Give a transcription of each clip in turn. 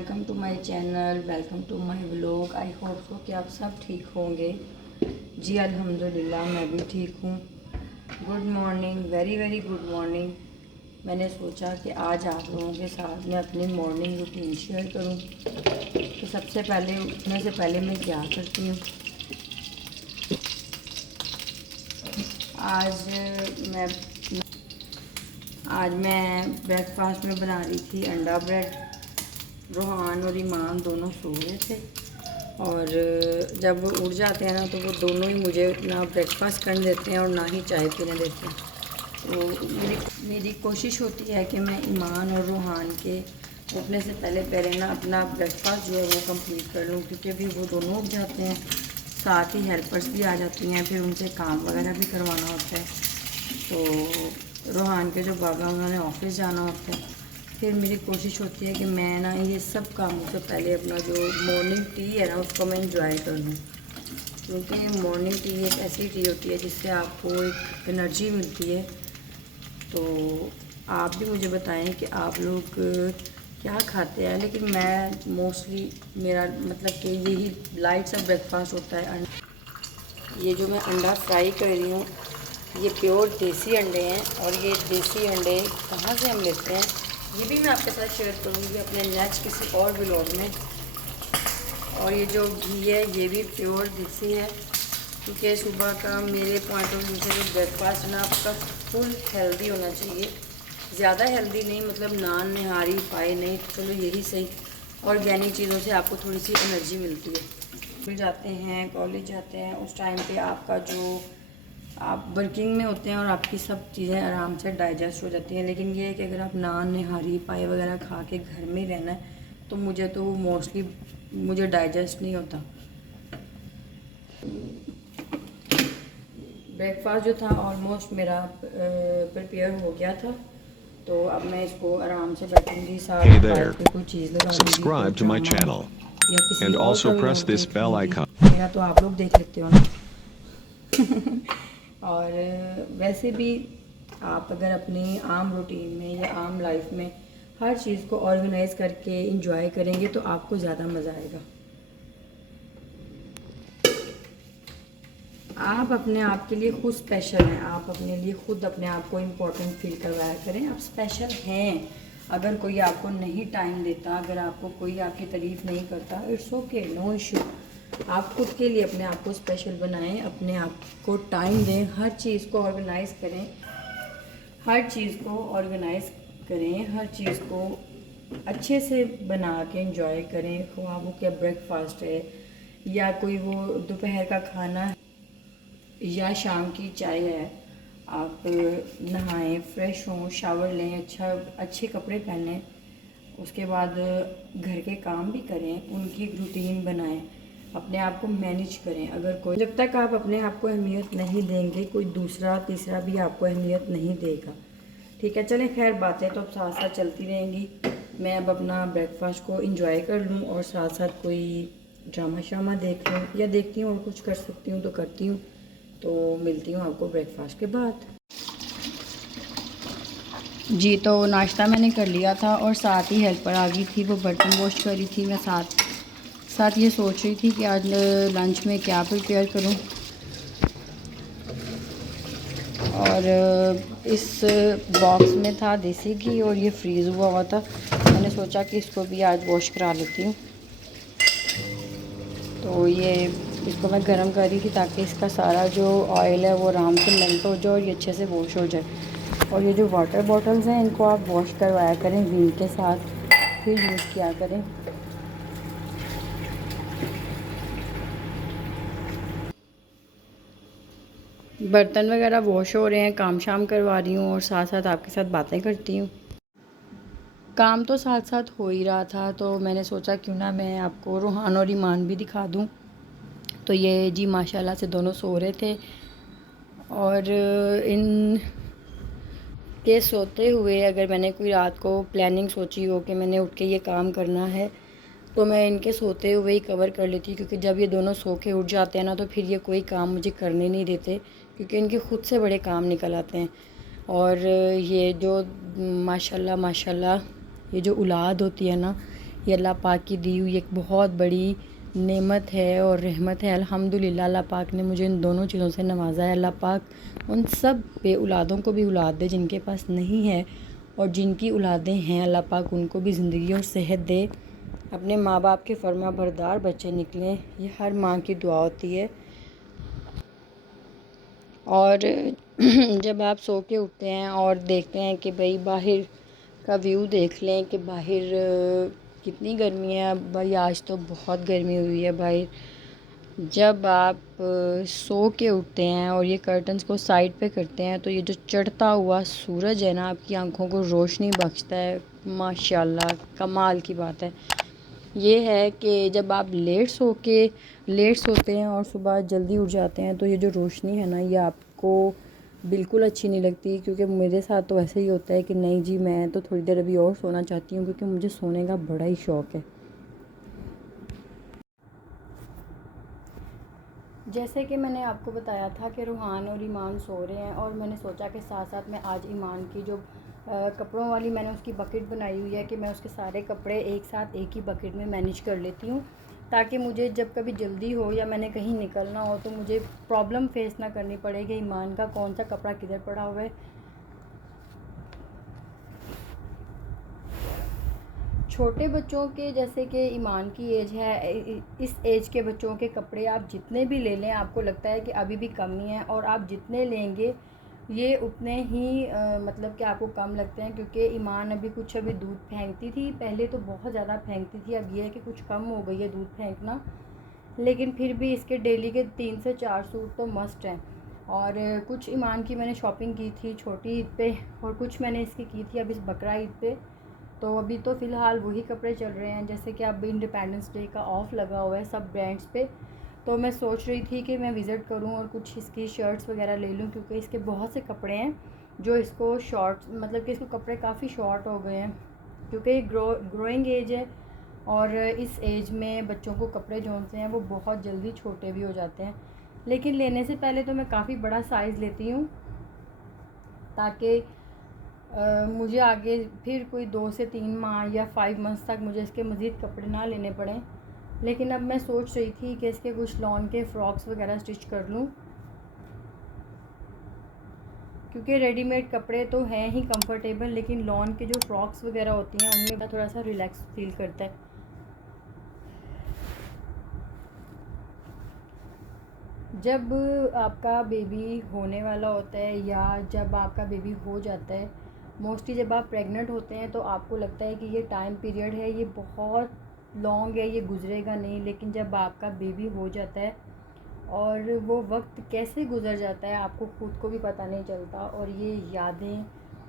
Welcome to my channel, welcome to my vlog. I hope so कि आप सब ठीक होंगे। जी अल्हम्दुलिल्लाह मैं भी ठीक हूँ। Good morning, very very good morning. मैंने सोचा कि आज आप लोगों के साथ मैं अपनी मॉर्निंग रूटीन शेयर करूँ। तो सबसे पहले उठने से पहले मैं क्या करती हूँ। आज मैं ब्रेकफास्ट में बना रही थी अंडा ब्रेड। रोहान और ईमान दोनों सो रहे थे और जब वो उठ जाते हैं ना तो वो दोनों ही मुझे ना ब्रेकफास्ट करने देते हैं और ना ही चाय पीने देते हैं। तो मेरी कोशिश होती है कि मैं ईमान और रोहान के उठने से पहले ना अपना ब्रेकफास्ट जो है वो कंप्लीट कर लूँ, क्योंकि अभी वो दोनों उठ जाते हैं, साथ ही हेल्पर्स भी आ जाती हैं, फिर उनसे काम वगैरह भी करवाना होता है। तो रोहान के जो बाबा उन्होंने ऑफिस जाना होता है, फिर मेरी कोशिश होती है कि मैं ना ये सब कामों से पहले अपना जो मॉर्निंग टी है ना उसको मैं इंजॉय कर लूँ, क्योंकि मॉर्निंग टी एक ऐसी टी होती है जिससे आपको एक एनर्जी मिलती है। तो आप भी मुझे बताएं कि आप लोग क्या खाते हैं, लेकिन मैं मोस्टली मेरा मतलब कि यही लाइट सा ब्रेकफास्ट होता है। ये जो मैं अंडा फ्राई कर रही हूँ ये प्योर देसी अंडे हैं, और ये देसी अंडे कहाँ से हम लेते हैं ये भी मैं आपके साथ शेयर करूँगी अपने नेक्स्ट किसी और व्लॉग में। और ये जो घी है ये भी प्योर देसी है, क्योंकि सुबह का मेरे पॉइंट ऑफ व्यू से जो ब्रेकफास्ट ना आपका फुल हेल्दी होना चाहिए। ज़्यादा हेल्दी नहीं, मतलब नान नहारी पाए नहीं, चलो यही सही। ऑर्गेनिक चीज़ों से आपको थोड़ी सी एनर्जी मिलती है। स्कूल जाते हैं, कॉलेज जाते हैं, उस टाइम पे आपका जो आप वर्किंग में होते हैं और आपकी सब चीज़ें आराम से डाइजेस्ट हो जाती हैं। लेकिन ये है कि अगर आप नान नहारी पाए वगैरह खा के घर में रहना है तो मुझे तो मोस्टली मुझे डाइजेस्ट नहीं होता। ब्रेकफास्ट जो था ऑलमोस्ट मेरा प्रिपेयर हो गया था, तो अब मैं इसको आराम से बैठूंगी, साथ Hey बाइक there. पे कोई चीज़ लगा दूंगी, Subscribe to my channel या किसी and और का also press व्लॉग this देख bell लूँगी। icon. मेरा तो आप लोग देख लेते हो ना। और वैसे भी आप अगर अपनी आम रूटीन में या आम लाइफ में हर चीज़ को ऑर्गेनाइज करके इंजॉय करेंगे तो आपको ज़्यादा मज़ा आएगा। आप अपने आप के लिए खुद स्पेशल हैं, आप अपने लिए खुद अपने आप को इम्पोर्टेंट फील करवाया करें। आप स्पेशल हैं। अगर कोई आपको नहीं टाइम देता, अगर आपको कोई आपकी तारीफ़ नहीं करता, इट्स ओके, नो इशू। आप खुद के लिए अपने आप को स्पेशल बनाएं, अपने आप को टाइम दें, हर चीज़ को ऑर्गेनाइज करें, हर चीज़ को ऑर्गेनाइज करें, हर चीज़ को अच्छे से बना के इंजॉय करें। ख्वाह वो क्या ब्रेकफास्ट है या कोई वो दोपहर का खाना है या शाम की चाय है, आप नहाएं, फ्रेश हों, शावर लें, अच्छे कपड़े पहनें, उसके बाद घर के काम भी करें, उनकी एक रूटीन बनाएं, अपने आप को मैनेज करें। अगर कोई जब तक आप अपने आप को अहमियत नहीं देंगे, कोई दूसरा तीसरा भी आपको अहमियत नहीं देगा। ठीक है, चलें खैर, बातें तो अब साथ साथ चलती रहेंगी। मैं अब अपना ब्रेकफास्ट को इंजॉय कर लूँ और साथ साथ कोई ड्रामा शामा देख लूँ, या देखती हूँ और कुछ कर सकती हूँ तो करती हूँ। तो मिलती हूँ आपको ब्रेकफास्ट के बाद। जी, तो नाश्ता मैंने कर लिया था और साथ ही हेल्पर आ गई थी, वो बर्तन वॉश कर रही थी। मैं साथ साथ ये सोच रही थी कि आज लंच में क्या प्रिपेयर करूँ। और इस बॉक्स में था देसी घी और ये फ्रीज़ हुआ था। मैंने सोचा कि इसको भी आज वॉश करा लेती हूँ। तो ये इसको मैं गर्म कर रही थी ताकि इसका सारा जो ऑयल है वो आराम से मेल्ट हो जाए और ये अच्छे से वॉश हो जाए। और ये जो वाटर बॉटल्स हैं इनको आप वॉश करवाया करें विम के साथ, फिर यूज़ किया करें। बर्तन वगैरह वॉश हो रहे हैं, काम शाम करवा रही हूँ और साथ साथ आपके साथ बातें करती हूँ। काम तो साथ साथ हो ही रहा था, तो मैंने सोचा क्यों ना मैं आपको रूहान और ईमान भी दिखा दूँ। तो ये जी माशाल्लाह से दोनों सो रहे थे, और इन के सोते हुए अगर मैंने कोई रात को प्लानिंग सोची हो कि मैंने उठ के ये काम करना है, तो मैं इनके सोते हुए ही कवर कर लेती, क्योंकि जब ये दोनों सो के उठ जाते हैं ना तो फिर ये कोई काम मुझे करने नहीं देते, क्योंकि इनके खुद से बड़े काम निकल आते हैं। और ये जो माशाल्लाह माशाल्लाह ये जो औलाद होती है ना, ये अल्लाह पाक की दी हुई एक बहुत बड़ी नेमत है और रहमत है। अल्हम्दुलिल्लाह अल्लाह पाक ने मुझे इन दोनों चीज़ों से नवाज़ा है। अल्लाह पाक उन सब बे औलादों को भी औलाद दे जिनके पास नहीं है, और जिनकी औलादें हैं अल्लाह पाक उनको भी ज़िंदगी और सेहत दे, अपने माँ बाप के फर्मा बरदार बच्चे निकलें। ये हर माँ की दुआ होती है। और जब आप सो के उठते हैं और देखते हैं कि भाई बाहर का व्यू देख लें कि बाहर कितनी गर्मी है। भाई आज तो बहुत गर्मी हुई है बाहर। जब आप सो के उठते हैं और ये कर्टन्स को साइड पे करते हैं तो ये जो चढ़ता हुआ सूरज है ना, आपकी आंखों को रोशनी बख्शता है। माशाल्लाह कमाल की बात है। ये है कि जब आप लेट सोते हैं और सुबह जल्दी उठ जाते हैं तो ये जो रोशनी है ना, ये आपको बिल्कुल अच्छी नहीं लगती। क्योंकि मेरे साथ तो ऐसे ही होता है कि नहीं जी, मैं तो थोड़ी देर अभी और सोना चाहती हूँ, क्योंकि मुझे सोने का बड़ा ही शौक़ है। जैसे कि मैंने आपको बताया था कि रूहान और ईमान सो रहे हैं, और मैंने सोचा कि साथ साथ मैं आज ईमान की जो कपड़ों वाली मैंने उसकी बकेट बनाई हुई है कि मैं उसके सारे कपड़े एक साथ एक ही बकेट में मैनेज कर लेती हूँ, ताकि मुझे जब कभी जल्दी हो या मैंने कहीं निकलना हो तो मुझे प्रॉब्लम फेस ना करनी पड़े कि ईमान का कौन सा कपड़ा किधर पड़ा हुआ है। छोटे बच्चों के, जैसे कि ईमान की एज है, इस एज के बच्चों के कपड़े आप जितने भी ले लें आपको लगता है कि अभी भी कमी है, और आप जितने लेंगे ये उतने ही मतलब कि आपको कम लगते हैं। क्योंकि ईमान अभी दूध फेंकती थी, पहले तो बहुत ज़्यादा फेंकती थी, अब ये है कि कुछ कम हो गई है दूध फेंकना, लेकिन फिर भी इसके डेली के 3 से 4 सूट तो मस्ट हैं। और कुछ ईमान की मैंने शॉपिंग की थी छोटी ईद पे, और कुछ मैंने इसकी की थी अब इस बकरा ईद पे। तो अभी तो फ़िलहाल वही कपड़े चल रहे हैं। जैसे कि अब इंडिपेंडेंस डे का ऑफ़ लगा हुआ है सब ब्रांड्स पे, तो मैं सोच रही थी कि मैं विज़िट करूं और कुछ इसकी शर्ट्स वगैरह ले लूं, क्योंकि इसके बहुत से कपड़े हैं जो इसको शॉर्ट्स, मतलब कि इसको कपड़े काफ़ी शॉर्ट हो गए हैं, क्योंकि ये ग्रोइंग एज है, और इस एज में बच्चों को कपड़े जो से हैं वो बहुत जल्दी छोटे भी हो जाते हैं। लेकिन लेने से पहले तो मैं काफ़ी बड़ा साइज़ लेती हूँ, ताकि मुझे आगे फिर कोई 2 से 3 माह या 5 मंथ्स तक मुझे इसके मज़ीद कपड़े ना लेने पड़ें। लेकिन अब मैं सोच रही थी कि इसके कुछ लॉन के फ़्रॉक्स वगैरह स्टिच कर लूँ, क्योंकि रेडीमेड कपड़े तो हैं ही कंफर्टेबल, लेकिन लॉन के जो फ़्रॉक्स वगैरह होती हैं उनमें थोड़ा सा रिलैक्स फील करता है। जब आपका बेबी होने वाला होता है या जब आपका बेबी हो जाता है, मोस्टली जब आप प्रेग्नेंट होते हैं तो आपको लगता है कि ये टाइम पीरियड है, ये बहुत लॉन्ग है, ये गुजरेगा नहीं। लेकिन जब आपका बेबी हो जाता है और वो वक्त कैसे गुजर जाता है आपको ख़ुद को भी पता नहीं चलता, और ये यादें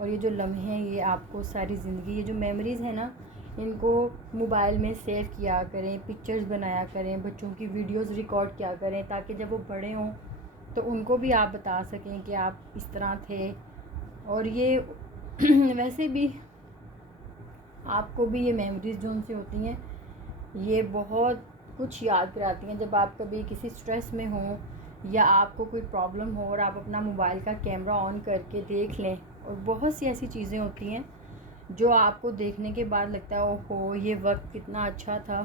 और ये जो लम्हे हैं ये आपको सारी ज़िंदगी, ये जो मेमोरीज़ हैं ना, इनको मोबाइल में सेव किया करें, पिक्चर्स बनाया करें, बच्चों की वीडियोस रिकॉर्ड किया करें, ताकि जब वो बड़े हों तो उनको भी आप बता सकें कि आप इस तरह थे। और ये वैसे भी आपको भी ये मेमोरीज़ जो उनसे होती हैं ये बहुत कुछ याद कराती हैं। जब आप कभी किसी स्ट्रेस में हो या आपको कोई प्रॉब्लम हो और आप अपना मोबाइल का कैमरा ऑन करके देख लें, और बहुत सी ऐसी चीज़ें होती हैं जो आपको देखने के बाद लगता है ओहो ये वक्त कितना अच्छा था।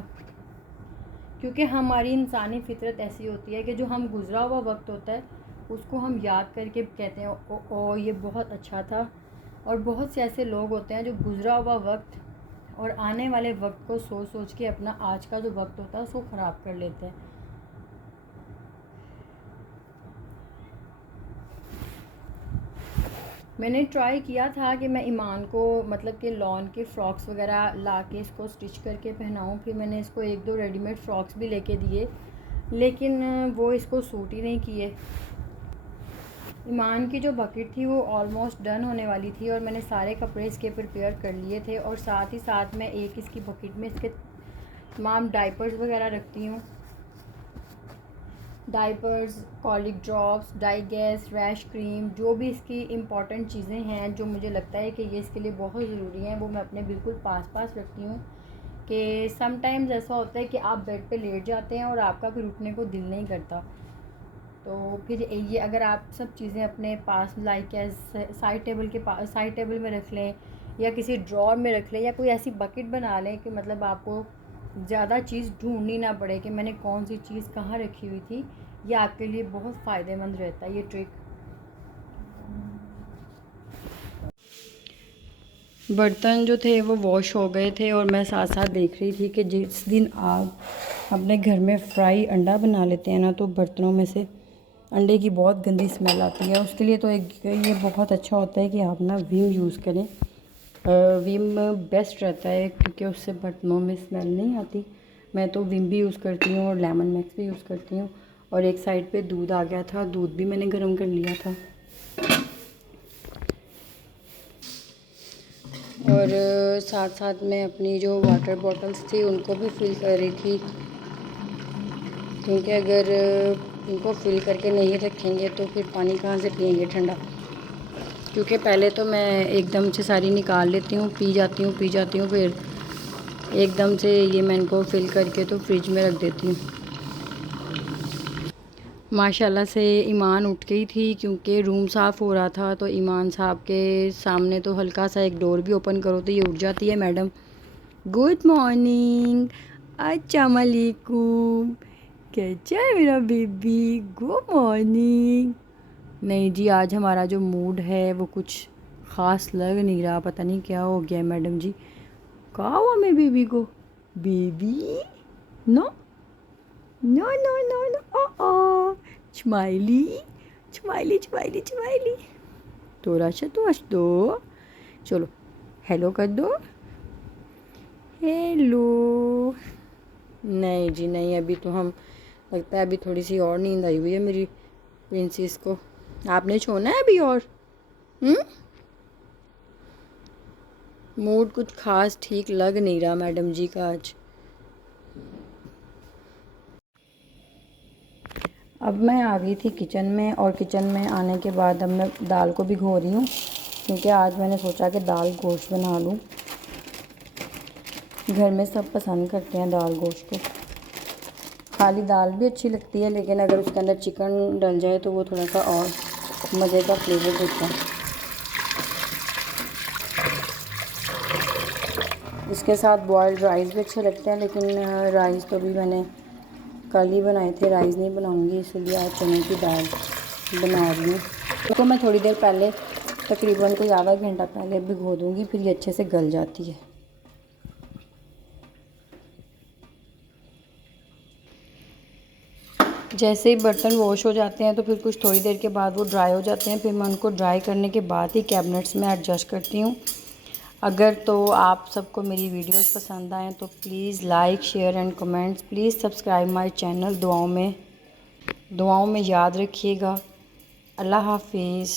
क्योंकि हमारी इंसानी फितरत ऐसी होती है कि जो हम गुज़रा हुआ वक्त होता है उसको हम याद करके कहते हैं ओ ये बहुत अच्छा था। और बहुत से ऐसे लोग होते हैं जो गुज़रा हुआ वक्त और आने वाले वक्त को सोच सोच के अपना आज का जो वक्त होता है उसको ख़राब कर लेते हैं। मैंने ट्राई किया था कि मैं ईमान को मतलब कि लॉन के फ़्रॉक्स वगैरह ला के इसको स्टिच करके पहनाऊँ। फिर मैंने इसको 1-2 रेडीमेड फ़्रॉक्स भी लेके दिए, लेकिन वो इसको सूट ही नहीं किए। ईमान की जो बकेट थी वो ऑलमोस्ट डन होने वाली थी, और मैंने सारे कपड़े इसके प्रिपेयर कर लिए थे, और साथ ही साथ मैं एक इसकी बकेट में इसके तमाम डाइपर्स वगैरह रखती हूँ। डाइपर्स, कॉलिक ड्रॉप्स, डाई गैस, रैश क्रीम, जो भी इसकी इम्पॉर्टेंट चीज़ें हैं जो मुझे लगता है कि ये इसके लिए बहुत ज़रूरी हैं, वो मैं अपने बिल्कुल पास रखती हूँ। कि समटाइम्स ऐसा होता है कि आप बेड पे लेट जाते हैं और आपका फिर उठने को दिल नहीं करता, तो फिर ये अगर आप सब चीज़ें अपने पास लाइक साइड टेबल में रख लें, या किसी ड्रॉर में रख लें, या कोई ऐसी बकेट बना लें कि मतलब आपको ज़्यादा चीज़ ढूंढनी ना पड़े कि मैंने कौन सी चीज़ कहाँ रखी हुई थी। ये आपके लिए बहुत फ़ायदेमंद रहता है ये ट्रिक। बर्तन जो थे वो वॉश हो गए थे और मैं साथ साथ देख रही थी कि जिस दिन आप अपने घर में फ्राई अंडा बना लेते हैं ना, तो बर्तनों में से अंडे की बहुत गंदी स्मेल आती है। उसके लिए तो एक ये बहुत अच्छा होता है कि आप ना विम यूज़ करें। विम बेस्ट रहता है क्योंकि उससे बर्तनों में स्मेल नहीं आती। मैं तो विम भी यूज़ करती हूँ और लेमन मैक्स भी यूज़ करती हूँ। और एक साइड पे दूध आ गया था, दूध भी मैंने गर्म कर लिया था। और साथ साथ में अपनी जो वाटर बॉटल्स थी उनको भी फिल कर रही थी, क्योंकि अगर इनको फिल करके नहीं रखेंगे तो फिर पानी कहाँ से पियेंगे ठंडा। क्योंकि पहले तो मैं एकदम से सारी निकाल लेती हूँ, पी जाती हूँ, फिर एकदम से ये मैं इनको फिल करके तो फ्रिज में रख देती हूँ। माशाल्लाह से ईमान उठ गई थी क्योंकि रूम साफ़ हो रहा था, तो ईमान साहब के सामने तो हल्का सा एक डोर भी ओपन करो तो ये उठ जाती है। मैडम गुड मॉर्निंग, अस्सलाम वालेकुम, कैसा है मेरा बेबी, गुड मॉर्निंग। नहीं जी, आज हमारा जो मूड है वो कुछ ख़ास लग नहीं रहा, पता नहीं क्या हो गया मैडम जी। कहा हुआ मैं बेबी को, baby no no no no no, oh smiley smiley smiley smiley, थोड़ा सा तो हंस दो, चलो हेलो कर दो, हेलो। नहीं जी नहीं, अभी तो हम लगता है अभी थोड़ी सी और नींद आई हुई है मेरी प्रिंसेस को। आपने छोना है अभी और? मूड कुछ खास ठीक लग नहीं रहा मैडम जी का आज। अब मैं आ गई थी किचन में, और किचन में आने के बाद अब मैं दाल को भिगो रही हूँ, क्योंकि आज मैंने सोचा कि दाल गोश्त बना लूँ। घर में सब पसंद करते हैं दाल गोश्त को। खाली दाल भी अच्छी लगती है, लेकिन अगर उसके अंदर चिकन डल जाए तो वो थोड़ा सा और मज़े का फ्लेवर देता है। इसके साथ बॉयल्ड राइस भी अच्छे लगते हैं, लेकिन राइस तो भी मैंने कल ही बनाए थे, राइस नहीं बनाऊंगी, इसलिए आज चने की दाल बना रही हूँ। तो मैं थोड़ी देर पहले, तकरीबन कोई आधा घंटा पहले भिगो दूँगी, फिर ये अच्छे से गल जाती है। जैसे ही बर्तन वॉश हो जाते हैं तो फिर कुछ थोड़ी देर के बाद वो ड्राई हो जाते हैं, फिर मैं उनको ड्राई करने के बाद ही कैबिनेट्स में एडजस्ट करती हूँ। अगर तो आप सबको मेरी वीडियोस पसंद आएँ तो please like share and comments, please subscribe my channel. दुआओं में याद रखिएगा। अल्लाह हाफिज़।